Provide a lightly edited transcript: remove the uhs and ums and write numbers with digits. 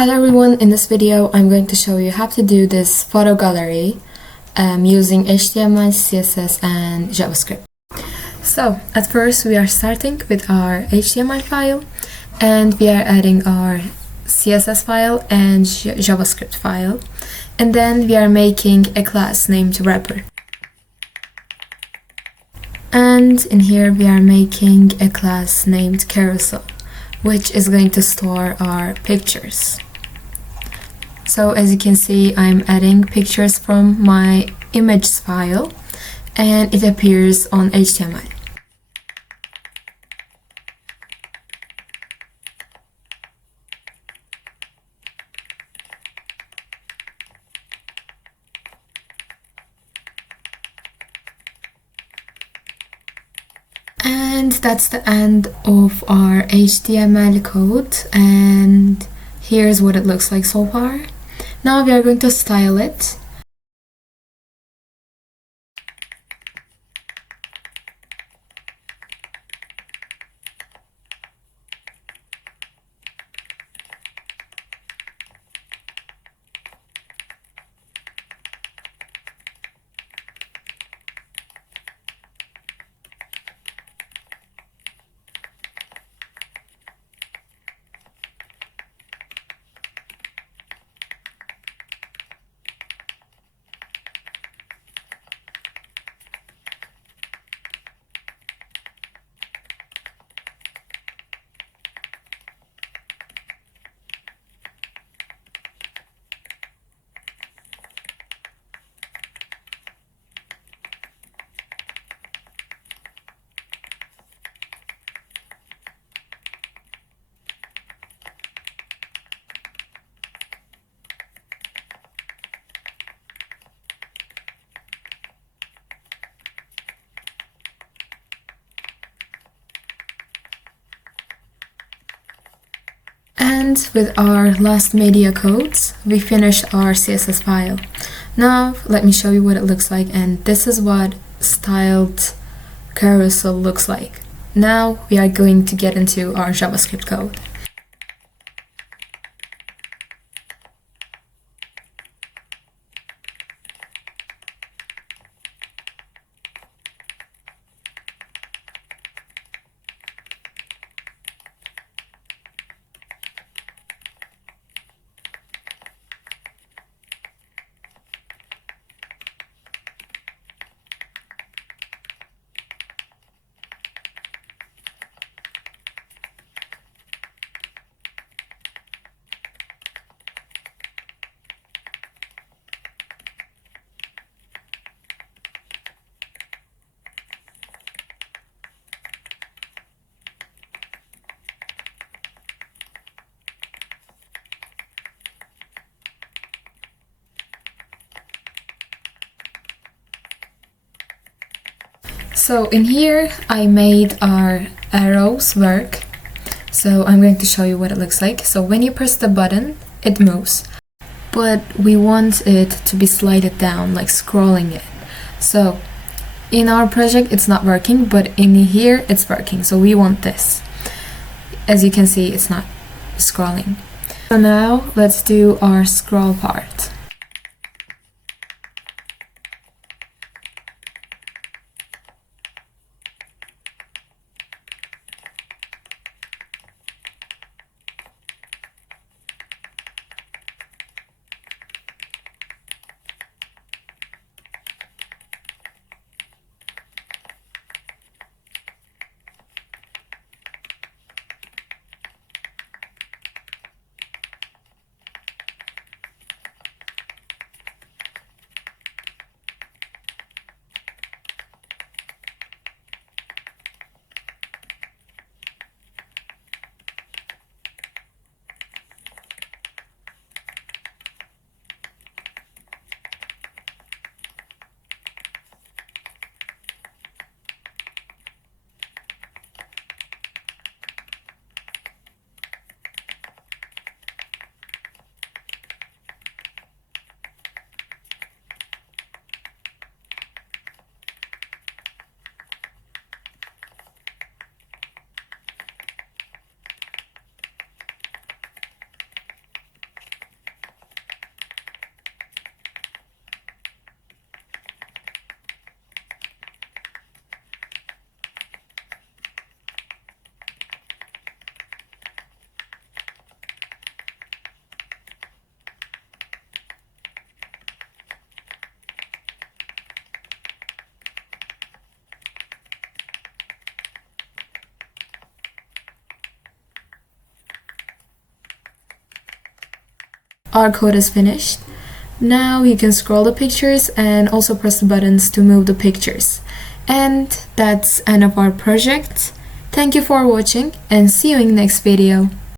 Hello everyone, in this video I'm going to show you how to do this photo gallery using HTML, CSS and JavaScript. So at first we are starting with our HTML file and we are adding our CSS file and JavaScript file, and then we are making a class named wrapper. And in here we are making a class named carousel, which is going to store our pictures. So as you can see, I'm adding pictures from my images file and it appears on HTML. And that's the end of our HTML code, and here's what it looks like so far. Now we are going to style it. And with our last media codes, we finished our CSS file. Now let me show you what it looks like, and this is what styled carousel looks like. Now we are going to get into our JavaScript code. So in here I made our arrows work. So I'm going to show you what it looks like. So when you press the button, it moves, but we want it to be slided down, like scrolling it. So in our project it's not working, but in here it's working. So we want this. As you can see, it's not scrolling. So now let's do our scroll part. our code is finished. Now you can scroll the pictures and also press the buttons to move the pictures. And that's end of our project. Thank you for watching and see you in the next video.